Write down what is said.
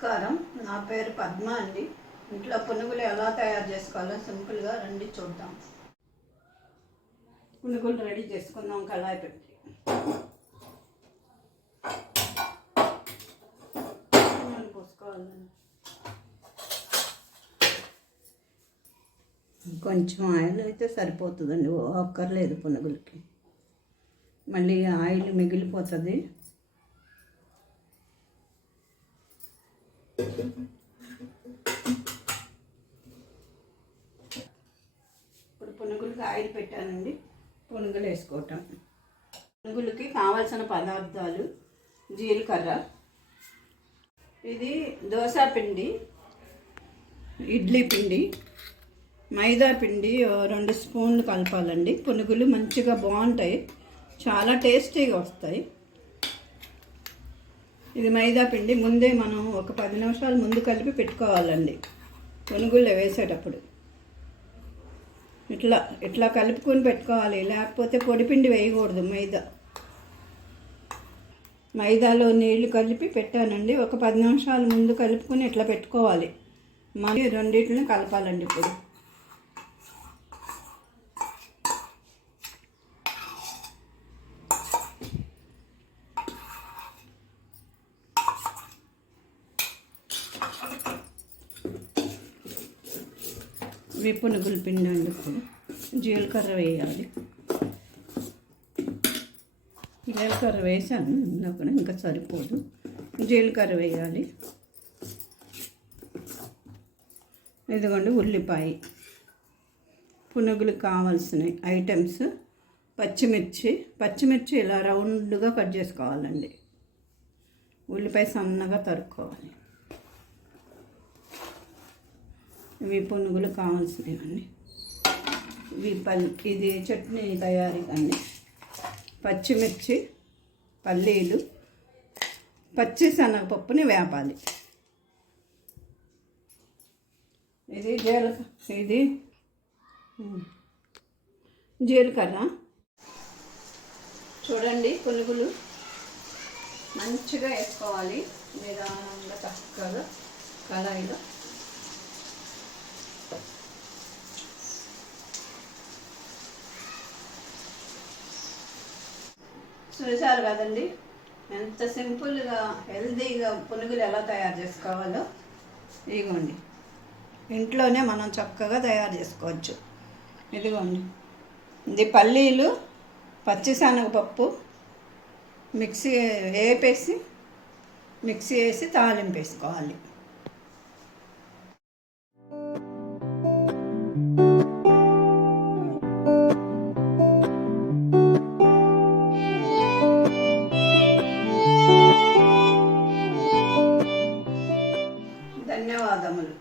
నమస్కారం. నా పేరు పద్మ అండి. ఇంట్లో పునుగులు ఎలా తయారు చేసుకోవాలో సింపుల్గా రండి చూద్దాం. పునుగులు రెడీ చేసుకుందాం. కళాయి పెట్టి పోసుకోవాలండి. కొంచెం ఆయిల్ అయితే సరిపోతుందండి, అక్కర్లేదు పునుగులకి. మళ్ళీ ఆయిల్ మిగిలిపోతుంది. ఇప్పుడు పునుగులకి ఆయిల్ పెట్టానండి. పునుగులు వేసుకోవటం. పునుగులకి కావాల్సిన పదార్థాలు: జీలకర్ర, ఇది దోశ పిండి, ఇడ్లీ పిండి, మైదా పిండి 2 స్పూన్లు కలపాలండి. పునుగులు మంచిగా బాగుంటాయి, చాలా టేస్టీగా వస్తాయి. ఇది మైదా పిండి ముందే మనం ఒక 10 నిమిషాల ముందు కలిపి పెట్టుకోవాలండి. పునుగులు వేసేటప్పుడు ఇట్లా కలుపుకొని పెట్టుకోవాలి, లేకపోతే పొడిపిండి వేయకూడదు. మైదాలో నీళ్లు కలిపి పెట్టానండి. ఒక 10 నిమిషాల ముందు కలుపుకొని ఇట్లా పెట్టుకోవాలి. మళ్ళీ రెండింటిని కలపాలండి. ఇప్పుడు పునుగుల పిండి అండి. ఇప్పుడు జీలకర్ర వేయాలి. జీలకర్ర వేసాను ఇందాక, ఇంకా సరిపోదు. జీలకర్ర వేయాలి. ఇదిగోండి ఉల్లిపాయ, పునుగులకు కావాల్సిన ఐటమ్స్: పచ్చిమిర్చి ఇలా రౌండ్గా కట్ చేసుకోవాలండి. ఉల్లిపాయ సన్నగా తరుక్కోవాలి. ఇవి పునుగులు కావాల్సినవన్నీ. ఇది చట్నీ తయారీ అండి. పచ్చిమిర్చి, పల్లీలు, పచ్చిశనగపప్పుని వేపాలి. ఇది జీలకర్ర. చూడండి, పునుగులు మంచిగా వేసుకోవాలి నిదానంగా, చక్కగా కళాయిలో. చూసారు కదండి, ఎంత సింపుల్గా హెల్తీగా పునుగులు ఎలా తయారు చేసుకోవాలో. ఇదిగోండి, ఇంట్లోనే మనం చక్కగా తయారు చేసుకోవచ్చు. ఇదిగోండి, ఇది పల్లీలు, పచ్చిశనగపప్పు మిక్సీ వేసి తాలింపు వేసుకోవాలి. ధన్యవాదములు.